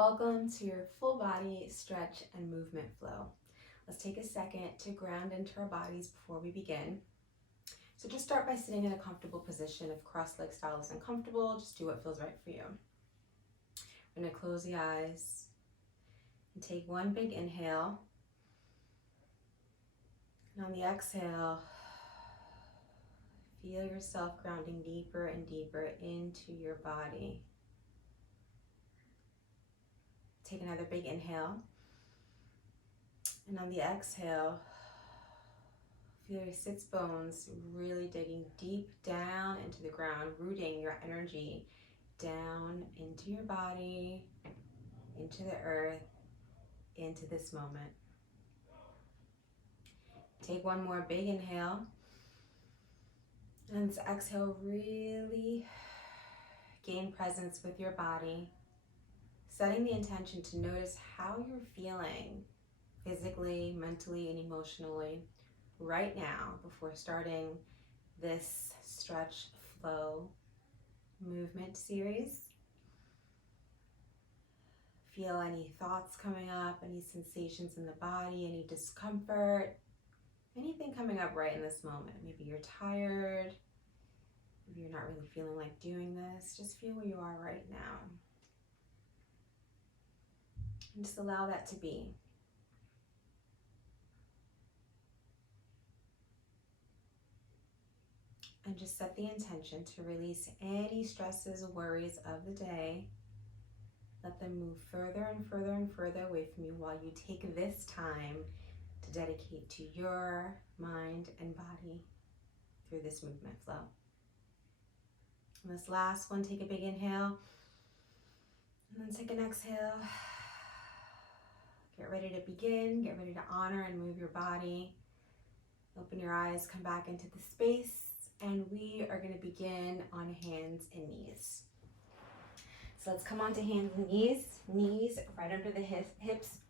Welcome to your full body stretch and movement flow. Let's take a second to ground into our bodies before we begin. So just start by sitting in a comfortable position. If cross-leg style is uncomfortable, just do what feels right for you. We're going to close the eyes and take one big inhale. And on the exhale, feel yourself grounding deeper and deeper into your body. Take another big inhale. And on the exhale, feel your sits bones really digging deep down into the ground, rooting your energy down into your body, into the earth, into this moment. Take one more big inhale. And this exhale, really gain presence with your body, setting the intention to notice how you're feeling physically, mentally, and emotionally right now before starting this stretch flow movement series. Feel any thoughts coming up, any sensations in the body, any discomfort, anything coming up right in this moment. Maybe you're tired, maybe you're not really feeling like doing this. Just feel where you are right now. And just allow that to be. And just set the intention to release any stresses or worries of the day. Let them move further and further and further away from you while you take this time to dedicate to your mind and body through this movement flow. And this last one, take a big inhale. And then take an exhale. Get ready to begin. Get ready to honor and move your body. Open your eyes, come back into the space. And we are going to begin on hands and knees. So let's come onto hands and knees. Knees right under the hips,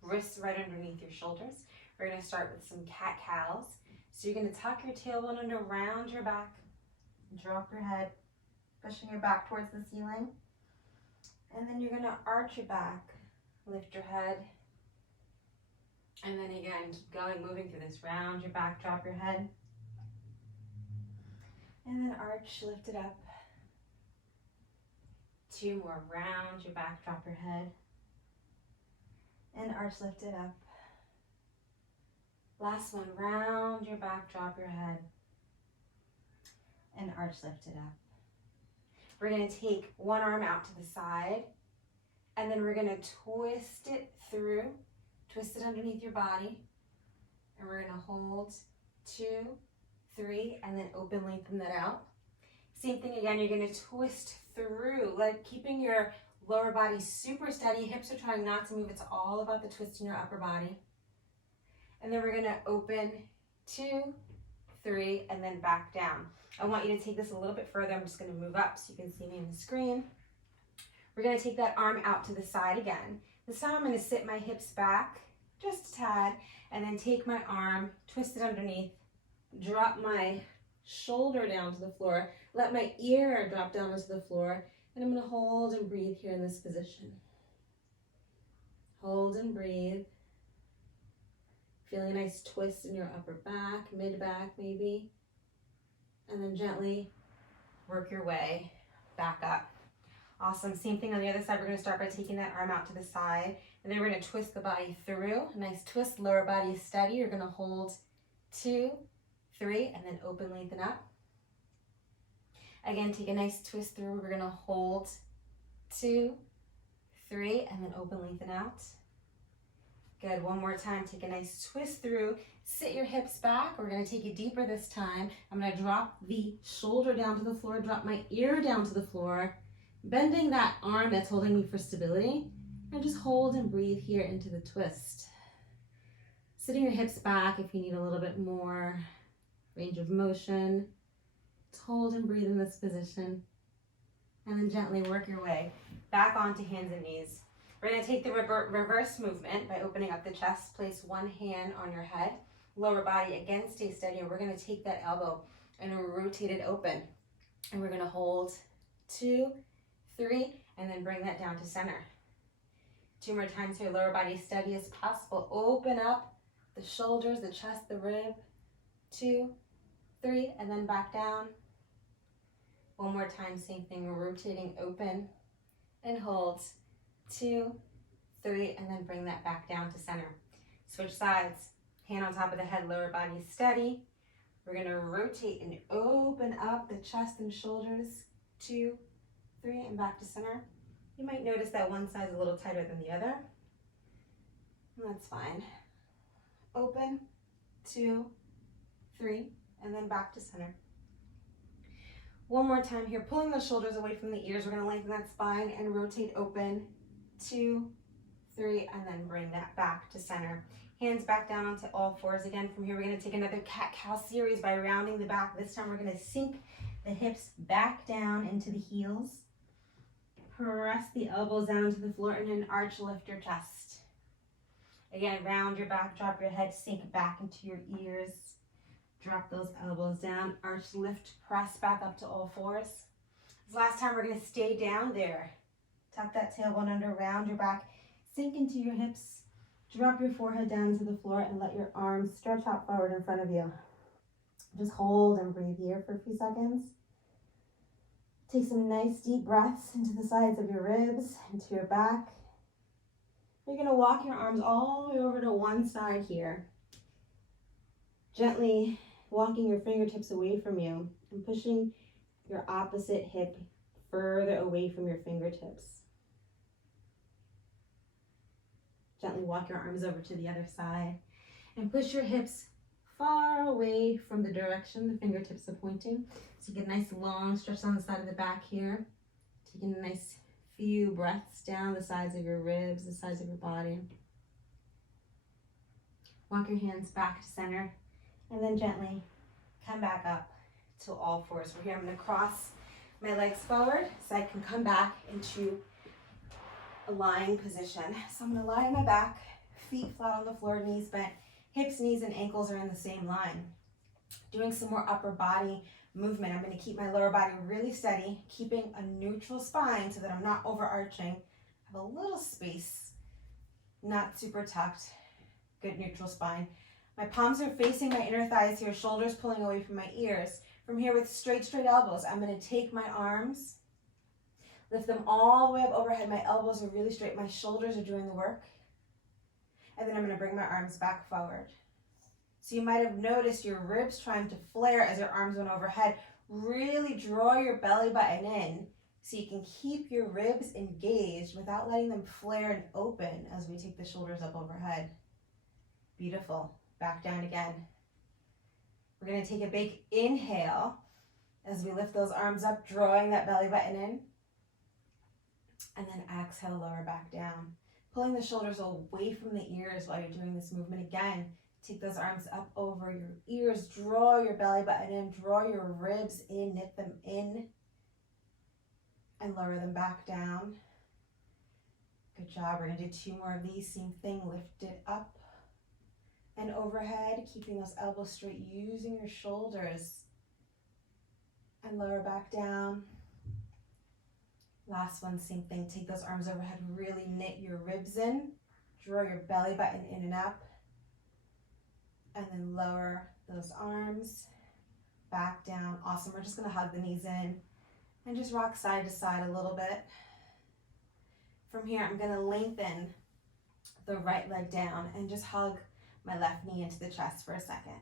wrists right underneath your shoulders. We're going to start with some cat-cows. So you're going to tuck your tailbone under, round your back, drop your head, pushing your back towards the ceiling. And then you're going to arch your back, lift your head. And then again, keep going, moving through this. Round your back, drop your head. And then arch, lift it up. Two more, round your back, drop your head. And arch, lift it up. Last one, round your back, drop your head. And arch, lift it up. We're going to take one arm out to the side. And then we're going to twist it through. Twist it underneath your body. And we're going to hold 2, 3, and then open, lengthen that out. Same thing again, you're going to twist through, like keeping your lower body super steady. Hips are trying not to move. It's all about the twist in your upper body. And then we're going to open 2, 3, and then back down. I want you to take this a little bit further. I'm just going to move up so you can see me on the screen. We're going to take that arm out to the side again. This time I'm going to sit my hips back just a tad and then take my arm, twist it underneath, drop my shoulder down to the floor, let my ear drop down into the floor, and I'm going to hold and breathe here in this position. Hold and breathe. Feeling a nice twist in your upper back, mid-back maybe, and then gently work your way back up. Awesome. Same thing on the other side. We're going to start by taking that arm out to the side, and then we're going to twist the body through. A nice twist, lower body is steady. You're going to hold 2, 3, and then open, lengthen up. Again, take a nice twist through. We're going to hold 2, 3, and then open, lengthen out. Good. One more time. Take a nice twist through. Sit your hips back. We're going to take it deeper this time. I'm going to drop the shoulder down to the floor, drop my ear down to the floor, bending that arm that's holding me for stability, and just hold and breathe here into the twist. Sitting your hips back if you need a little bit more range of motion. Just hold and breathe in this position, and then gently work your way back onto hands and knees. We're going to take the reverse movement by opening up the chest. Place one hand on your head, lower body again, stay steady, and we're going to take that elbow and rotate it open. And we're going to hold 2, 3, and then bring that down to center. 2 more times here, lower body steady as possible. Open up the shoulders, the chest, the rib. 2, 3, and then back down. 1 more time, same thing. We're rotating open and hold. 2, 3, and then bring that back down to center. Switch sides. Hand on top of the head, lower body steady. We're gonna rotate and open up the chest and shoulders. 2, 3, and back to center. You might notice that one side is a little tighter than the other. And that's fine. Open, 2, 3, and then back to center. 1 more time here, pulling the shoulders away from the ears. We're gonna lengthen that spine and rotate open. 2, 3, and then bring that back to center. Hands back down onto all fours again. From here, we're gonna take another cat-cow series by rounding the back. This time, we're gonna sink the hips back down into the heels. Press the elbows down to the floor and then arch, lift your chest. Again, round your back, drop your head, sink back into your ears. Drop those elbows down, arch, lift, press back up to all fours. This last time, we're gonna stay down there. Tuck that tailbone under, round your back, sink into your hips, drop your forehead down to the floor and let your arms stretch out forward in front of you. Just hold and breathe here for a few seconds. Take some nice deep breaths into the sides of your ribs, into your back. You're gonna walk your arms all the way over to one side here. Gently walking your fingertips away from you and pushing your opposite hip further away from your fingertips. Gently walk your arms over to the other side and push your hips far away from the direction the fingertips are pointing. So you get a nice long stretch on the side of the back here. Taking a nice few breaths down the sides of your ribs, the sides of your body. Walk your hands back to center and then gently come back up to all fours. From here, I'm gonna cross my legs forward so I can come back into a lying position. So I'm gonna lie on my back, feet flat on the floor, knees bent, hips, knees, and ankles are in the same line. Doing some more upper body movement. I'm gonna keep my lower body really steady, keeping a neutral spine so that I'm not overarching. Have a little space, not super tucked, good neutral spine. My palms are facing my inner thighs here, shoulders pulling away from my ears. From here with straight elbows, I'm gonna take my arms, lift them all the way up overhead. My elbows are really straight. My shoulders are doing the work. And then I'm gonna bring my arms back forward. So you might have noticed your ribs trying to flare as your arms went overhead. Really draw your belly button in so you can keep your ribs engaged without letting them flare and open as we take the shoulders up overhead. Beautiful. Back down again. We're gonna take a big inhale as we lift those arms up, drawing that belly button in. And then exhale, lower back down. Pulling the shoulders away from the ears while you're doing this movement again. Take those arms up over your ears, draw your belly button in, draw your ribs in, knit them in, and lower them back down. Good job. We're gonna do 2 more of these. Same thing, lift it up and overhead, keeping those elbows straight, using your shoulders, and lower back down. Last one, same thing. Take those arms overhead, really knit your ribs in, draw your belly button in and up, and then lower those arms back down. Awesome. We're just gonna hug the knees in and just rock side to side a little bit. From here, I'm gonna lengthen the right leg down and just hug my left knee into the chest for a second.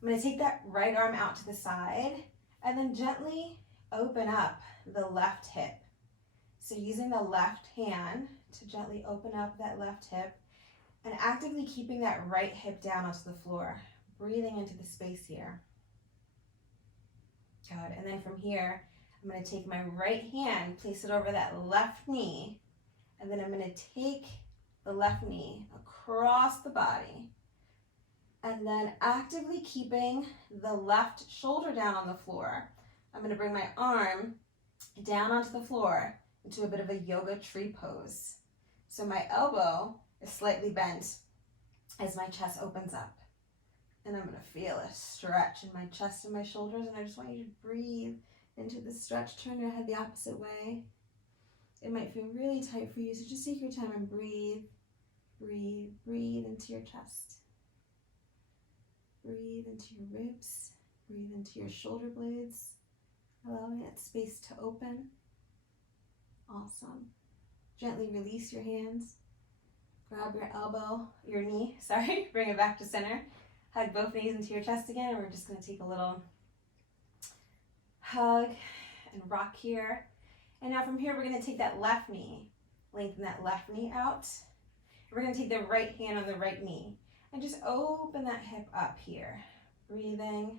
I'm gonna take that right arm out to the side and then gently open up the left hip. So using the left hand to gently open up that left hip and actively keeping that right hip down onto the floor, breathing into the space here. Good, and then from here, I'm gonna take my right hand, place it over that left knee, and then I'm gonna take the left knee across the body, and then actively keeping the left shoulder down on the floor, I'm gonna bring my arm down onto the floor into a bit of a yoga tree pose. So my elbow is slightly bent as my chest opens up. And I'm gonna feel a stretch in my chest and my shoulders, and I just want you to breathe into the stretch. Turn your head the opposite way. It might feel really tight for you, so just take your time and breathe, breathe, breathe into your chest. Breathe into your ribs, breathe into your shoulder blades, allowing that space to open. Awesome. Gently release your hands. Grab your elbow, your knee, sorry, bring it back to center. Hug both knees into your chest again, and we're just gonna take a little hug and rock here. And now from here, we're gonna take that left knee, lengthen that left knee out. We're gonna take the right hand on the right knee and just open that hip up here. Breathing,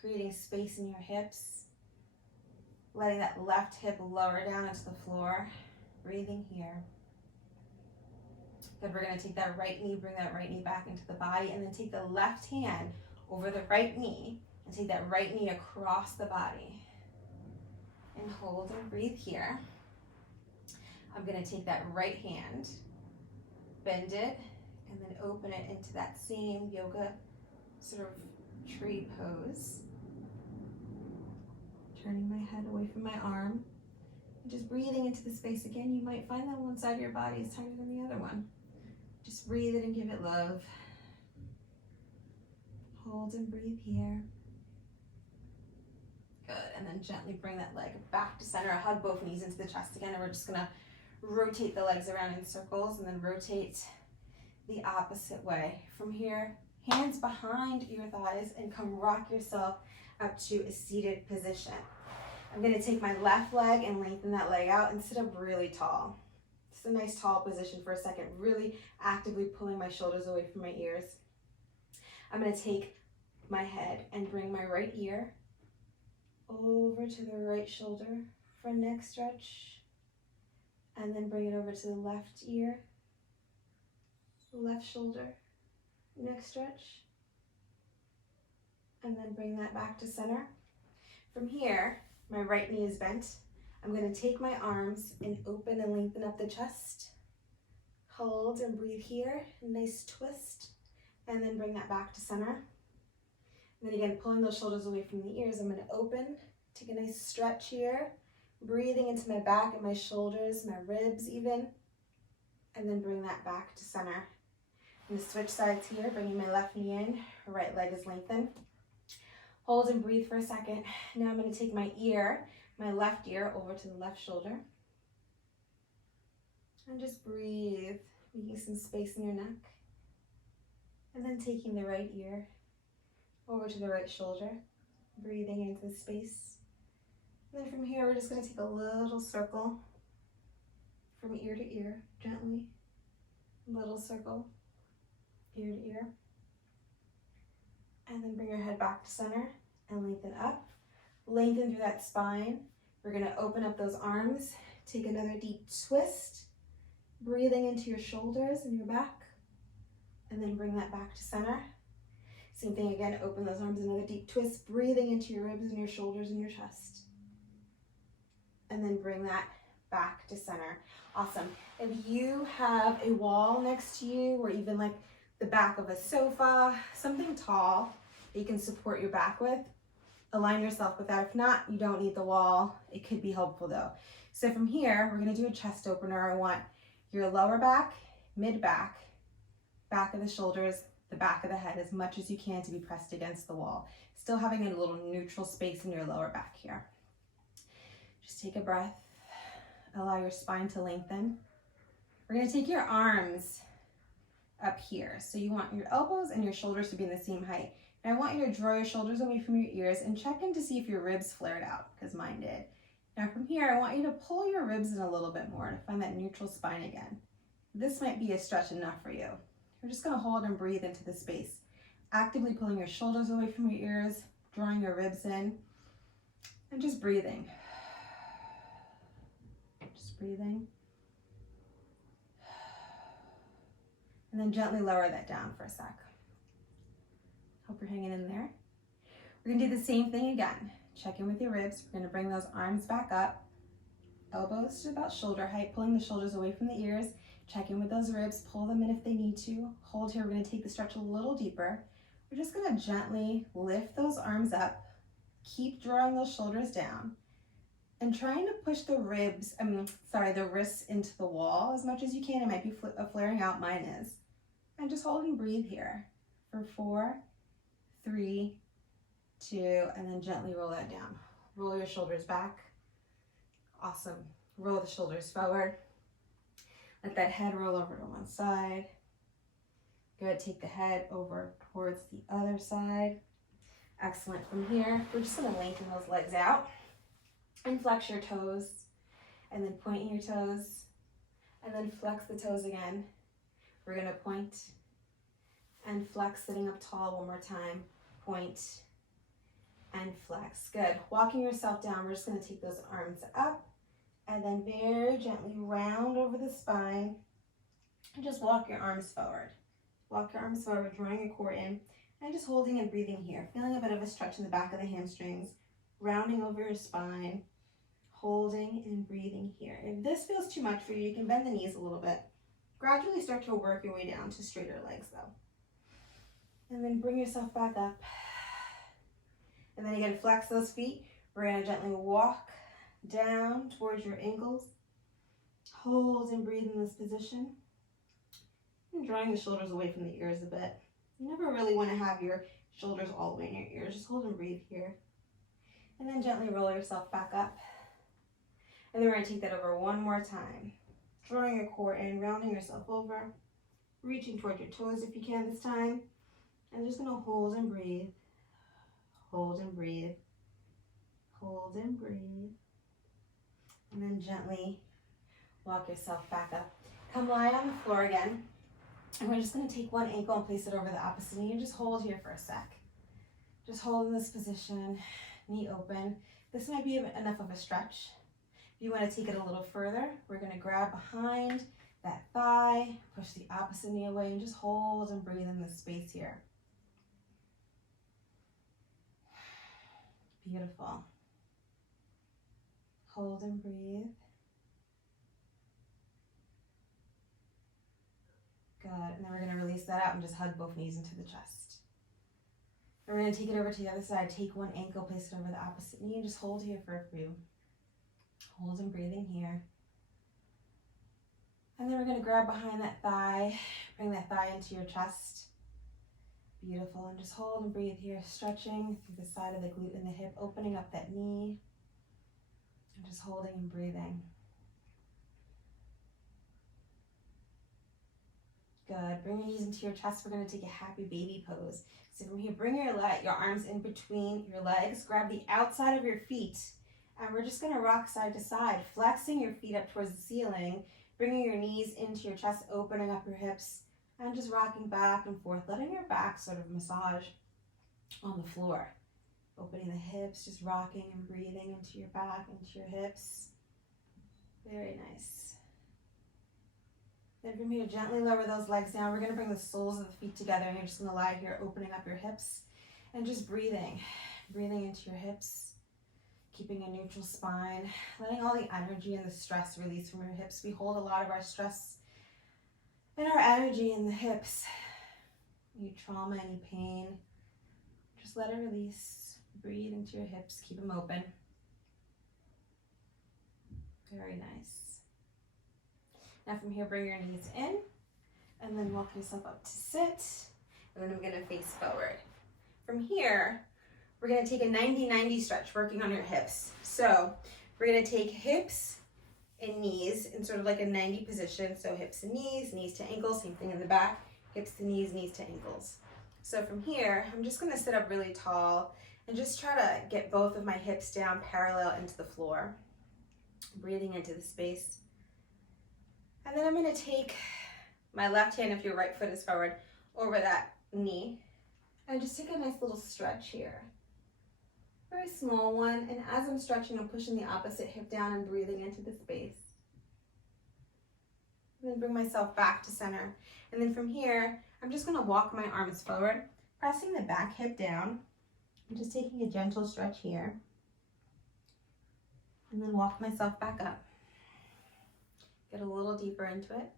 creating space in your hips, letting that left hip lower down into the floor. Breathing here. Good, we're gonna take that right knee, bring that right knee back into the body, and then take the left hand over the right knee and take that right knee across the body. And hold and breathe here. I'm gonna take that right hand, bend it, and then open it into that same yoga sort of tree pose. Turning my head away from my arm. And just breathing into the space again. You might find that one side of your body is tighter than the other one. Just breathe it and give it love. Hold and breathe here. Good, and then gently bring that leg back to center. Hug both knees into the chest again, and we're just gonna rotate the legs around in circles and then rotate the opposite way. From here, hands behind your thighs and come rock yourself up to a seated position. I'm gonna take my left leg and lengthen that leg out and sit up really tall. It's a nice tall position for a second, really actively pulling my shoulders away from my ears. I'm gonna take my head and bring my right ear over to the right shoulder for a neck stretch, and then bring it over to the left ear, left shoulder, neck stretch, and then bring that back to center. From here, my right knee is bent. I'm going to take my arms and open and lengthen up the chest. Hold and breathe here, nice twist, and then bring that back to center. And then again, pulling those shoulders away from the ears, I'm going to open, take a nice stretch here, breathing into my back and my shoulders, my ribs even, and then bring that back to center. I'm going to switch sides here, bringing my left knee in, right leg is lengthened. Hold and breathe for a second. Now I'm going to take my ear, my left ear, over to the left shoulder. And just breathe, making some space in your neck. And then taking the right ear over to the right shoulder, breathing into the space. And then from here, we're just going to take a little circle from ear to ear, gently. Little circle, ear to ear. And then bring your head back to center and lengthen up. Lengthen through that spine. We're going to open up those arms, take another deep twist, breathing into your shoulders and your back, and then bring that back to center. Same thing again, open those arms, another deep twist, breathing into your ribs and your shoulders and your chest. And then bring that back to center. Awesome. If you have a wall next to you, or even like the back of a sofa, something tall that you can support your back with, align yourself with that. If not, you don't need the wall. It could be helpful though. So from here, we're gonna do a chest opener. I want your lower back, mid back, back of the shoulders, the back of the head, as much as you can to be pressed against the wall. Still having a little neutral space in your lower back here. Just take a breath. Allow your spine to lengthen. We're gonna take your arms up here. So you want your elbows and your shoulders to be in the same height. And I want you to draw your shoulders away from your ears and check in to see if your ribs flared out, because mine did. Now from here, I want you to pull your ribs in a little bit more to find that neutral spine again. This might be a stretch enough for you. You're just gonna hold and breathe into the space. Actively pulling your shoulders away from your ears, drawing your ribs in, and just breathing. Just breathing. And then gently lower that down for a sec. Hope you're hanging in there. We're gonna do the same thing again. Check in with your ribs. We're gonna bring those arms back up, elbows to about shoulder height, pulling the shoulders away from the ears. Check in with those ribs, pull them in if they need to. Hold here, we're gonna take the stretch a little deeper. We're just gonna gently lift those arms up, keep drawing those shoulders down, And trying to push the the wrists into the wall as much as you can. It might be flaring out, mine is. And just hold and breathe here for 4, 3, 2, and then gently roll that down. Roll your shoulders back. Awesome. Roll the shoulders forward. Let that head roll over to one side. Good, take the head over towards the other side. Excellent. From here, we're just gonna lengthen those legs out and flex your toes, and then point your toes, and then flex the toes again. We're gonna point and flex, sitting up tall one more time. Point and flex. Good. Walking yourself down, we're just gonna take those arms up, and then very gently round over the spine, and just walk your arms forward. Walk your arms forward, drawing your core in, and just holding and breathing here. Feeling a bit of a stretch in the back of the hamstrings, rounding over your spine, holding and breathing here. If this feels too much for you, you can bend the knees a little bit. Gradually start to work your way down to straighter legs though. And then bring yourself back up. And then again, flex those feet. We're gonna gently walk down towards your ankles. Hold and breathe in this position. And drawing the shoulders away from the ears a bit. You never really want to have your shoulders all the way in your ears. Just hold and breathe here. And then gently roll yourself back up. And then we're going to take that over one more time. Drawing your core in, rounding yourself over. Reaching toward your toes if you can this time. And just going to hold and breathe. Hold and breathe. Hold and breathe. And then gently walk yourself back up. Come lie on the floor again. And we're just going to take one ankle and place it over the opposite knee and just hold here for a sec. Just hold in this position, knee open. This might be enough of a stretch. If you want to take it a little further, we're going to grab behind that thigh, push the opposite knee away, and just hold and breathe in this space here. Beautiful. Hold and breathe. Good, and then we're gonna release that out and just hug both knees into the chest. And we're gonna take it over to the other side. Take one ankle, place it over the opposite knee, and just hold here for a few. Hold and breathing here. And then we're gonna grab behind that thigh, bring that thigh into your chest. Beautiful, and just hold and breathe here, stretching through the side of the glute and the hip, opening up that knee, and just holding and breathing. Good. Bring your knees into your chest. We're going to take a happy baby pose. So from here, bring your arms in between your legs. Grab the outside of your feet. And we're just going to rock side to side, flexing your feet up towards the ceiling, bringing your knees into your chest, opening up your hips, and just rocking back and forth, letting your back sort of massage on the floor. Opening the hips, just rocking and breathing into your back, into your hips. Very nice. Then from here, gently lower those legs down. We're going to bring the soles of the feet together, and you're just going to lie here, opening up your hips and just breathing into your hips, keeping a neutral spine, letting all the energy and the stress release from your hips. We hold a lot of our stress and our energy in the hips. Any trauma, any pain, just let it release. Breathe into your hips, keep them open. Very nice. Now from here, bring your knees in, and then walk yourself up to sit, and then I'm gonna face forward. From here, we're gonna take a 90-90 stretch, working on your hips. So we're gonna take hips and knees in sort of like a 90 position. So hips and knees to ankles, same thing in the back, hips to knees to ankles. So from here, I'm just gonna sit up really tall and just try to get both of my hips down parallel into the floor, breathing into the space. And then I'm going to take my left hand, if your right foot is forward, over that knee, and just take a nice little stretch here. Very small one, and as I'm stretching, I'm pushing the opposite hip down and breathing into the space. And then bring myself back to center. And then from here, I'm just going to walk my arms forward, pressing the back hip down. I'm just taking a gentle stretch here. And then walk myself back up. Get a little deeper into it.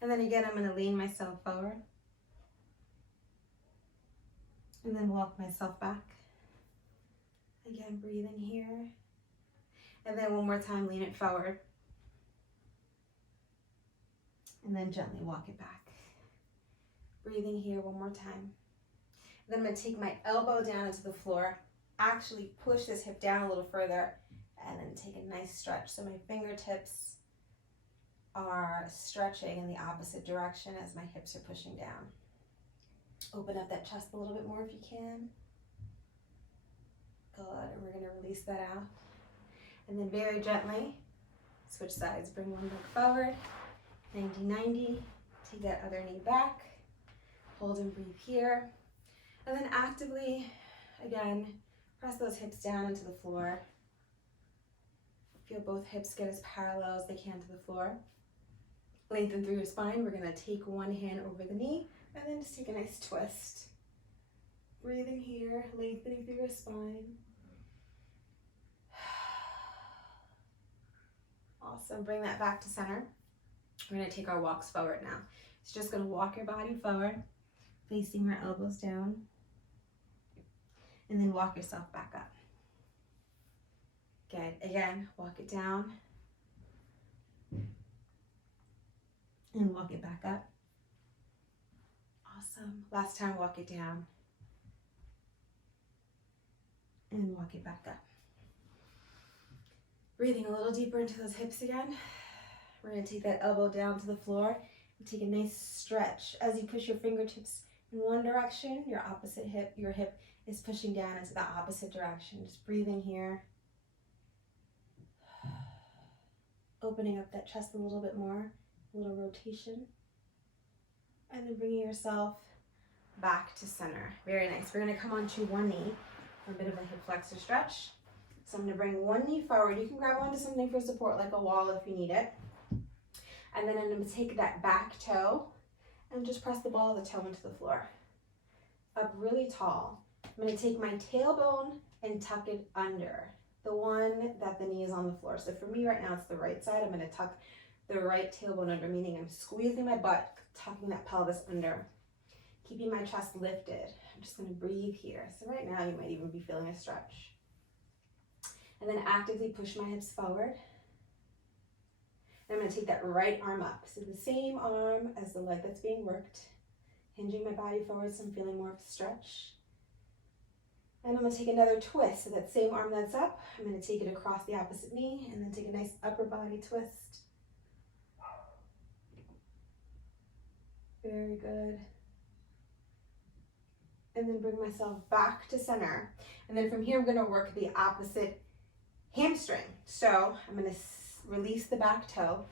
And then again, I'm going to lean myself forward. And then walk myself back. Again, breathing here. And then one more time, lean it forward. And then gently walk it back. Breathing here one more time. Then I'm going to take my elbow down into the floor, actually push this hip down a little further, and then take a nice stretch. So my fingertips are stretching in the opposite direction as my hips are pushing down. Open up that chest a little bit more if you can. Good, and we're going to release that out. And then very gently, switch sides. Bring one leg forward, 90-90. Take that other knee back. Hold and breathe here. And then actively, again, press those hips down into the floor. Feel both hips get as parallel as they can to the floor. Lengthen through your spine. We're going to take one hand over the knee and then just take a nice twist. Breathing here, lengthening through your spine. Awesome. Bring that back to center. We're going to take our walks forward now. So just going to walk your body forward, facing your elbows down, and then walk yourself back up. Good. Again, walk it down and walk it back up. Awesome. Last time, walk it down and walk it back up. Breathing a little deeper into those hips again. We're going to take that elbow down to the floor and take a nice stretch. As you push your fingertips in one direction, your opposite hip, your hip is pushing down into the opposite direction. Just breathing here. Opening up that chest a little bit more, a little rotation. And then bringing yourself back to center. Very nice. We're going to come onto one knee for a bit of a hip flexor stretch. So I'm going to bring one knee forward. You can grab onto something for support like a wall if you need it. And then I'm going to take that back toe and just press the ball of the toe into the floor. Up really tall. I'm going to take my tailbone and tuck it under, the one that the knee is on the floor. So for me right now, it's the right side. I'm going to tuck the right tailbone under, meaning I'm squeezing my butt, tucking that pelvis under, keeping my chest lifted. I'm just going to breathe here. So right now, you might even be feeling a stretch. And then actively push my hips forward. And I'm going to take that right arm up. So the same arm as the leg that's being worked, hinging my body forward so I'm feeling more of a stretch. And I'm going to take another twist. So that same arm that's up, I'm going to take it across the opposite knee and then take a nice upper body twist. Very good. And then bring myself back to center. And then from here, I'm going to work the opposite hamstring. So I'm going to release the back toe,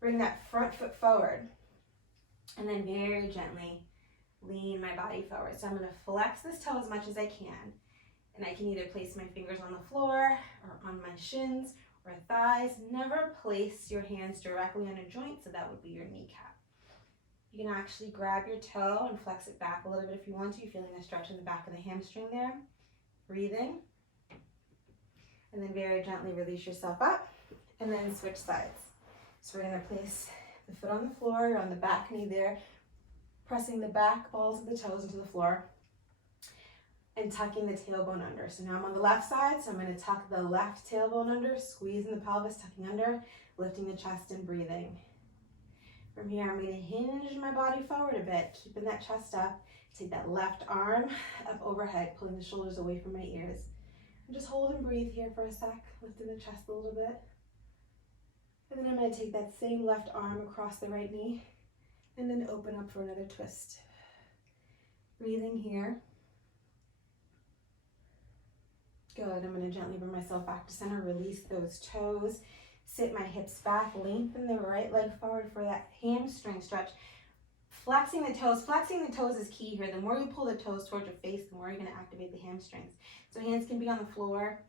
bring that front foot forward, and then very gently lean my body forward. So I'm going to flex this toe as much as I can. And I can either place my fingers on the floor or on my shins or thighs. Never place your hands directly on a joint, so that would be your kneecap. You can actually grab your toe and flex it back a little bit if you want to. You're feeling a stretch in the back of the hamstring there. Breathing. And then very gently release yourself up and then switch sides. So we're going to place the foot on the floor, on the back knee there, pressing the back balls of the toes into the floor and tucking the tailbone under. So now I'm on the left side, so I'm going to tuck the left tailbone under, squeezing the pelvis, tucking under, lifting the chest and breathing. From here, I'm going to hinge my body forward a bit, keeping that chest up. Take that left arm up overhead, pulling the shoulders away from my ears. And just hold and breathe here for a sec, lifting the chest a little bit. And then I'm going to take that same left arm across the right knee and then open up for another twist. Breathing here. Good. I'm going to gently bring myself back to center, release those toes, sit my hips back, lengthen the right leg forward for that hamstring stretch. Flexing the toes is key here. The more you pull the toes towards your face, the more you're going to activate the hamstrings. So hands can be on the floor,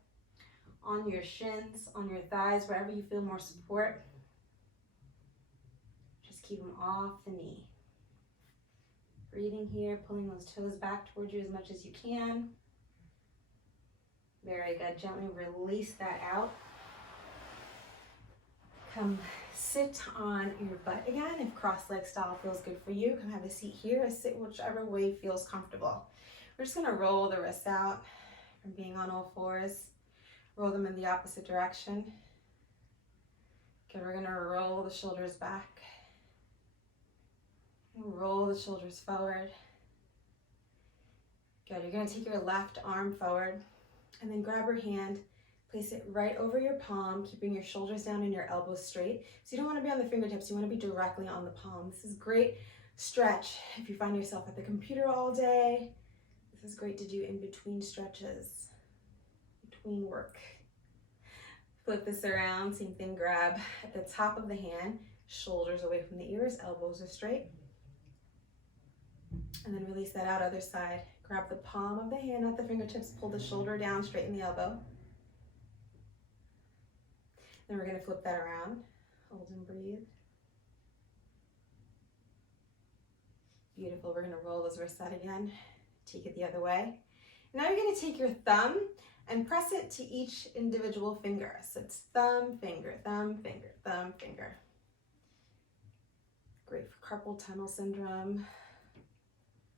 on your shins, on your thighs, wherever you feel more support. Just keep them off the knee. Breathing here, pulling those toes back towards you as much as you can. Very good. Gently release that out. Come sit on your butt again. If cross-leg style feels good for you, come have a seat here or sit whichever way feels comfortable. We're just going to roll the wrists out from being on all fours. Roll them in the opposite direction. Good, we're gonna roll the shoulders back. Roll the shoulders forward. Good, you're gonna take your left arm forward and then grab your hand, place it right over your palm, keeping your shoulders down and your elbows straight. So you don't wanna be on the fingertips, you wanna be directly on the palm. This is great stretch if you find yourself at the computer all day. This is great to do in between stretches, between work. Flip this around, same thing, grab at the top of the hand, shoulders away from the ears, elbows are straight. And then release that out, other side. Grab the palm of the hand, not the fingertips, pull the shoulder down, straighten the elbow. Then we're gonna flip that around. Hold and breathe. Beautiful, we're gonna roll those wrists out again. Take it the other way. Now you're gonna take your thumb and press it to each individual finger. So it's thumb, finger, thumb, finger, thumb, finger. Great for carpal tunnel syndrome.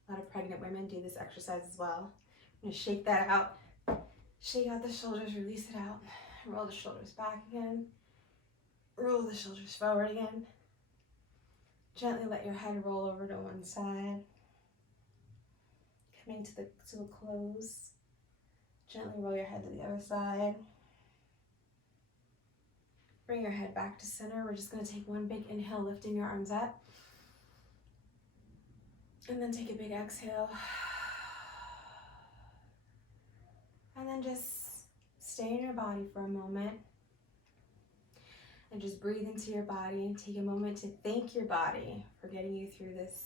A lot of pregnant women do this exercise as well. I'm gonna shake that out. Shake out the shoulders, release it out. Roll the shoulders back again. Roll the shoulders forward again. Gently let your head roll over to one side. Coming to a close. Gently roll your head to the other side. Bring your head back to center. We're just gonna take one big inhale, lifting your arms up. And then take a big exhale. And then just stay in your body for a moment. And just breathe into your body. Take a moment to thank your body for getting you through this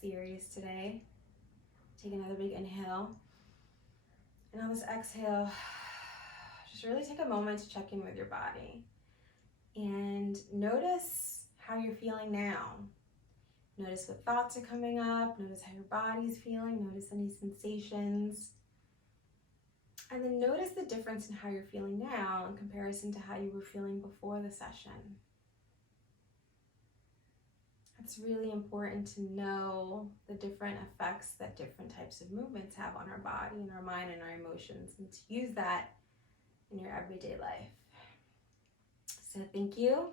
series today. Take another big inhale. And on this exhale, just really take a moment to check in with your body. And notice how you're feeling now. Notice what thoughts are coming up. Notice how your body's feeling. Notice any sensations. And then notice the difference in how you're feeling now in comparison to how you were feeling before the session. It's really important to know the different effects that different types of movements have on our body and our mind and our emotions, and to use that in your everyday life. So thank you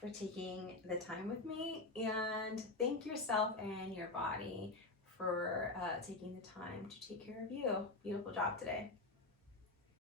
for taking the time with me, and thank yourself and your body for taking the time to take care of you. Beautiful job today.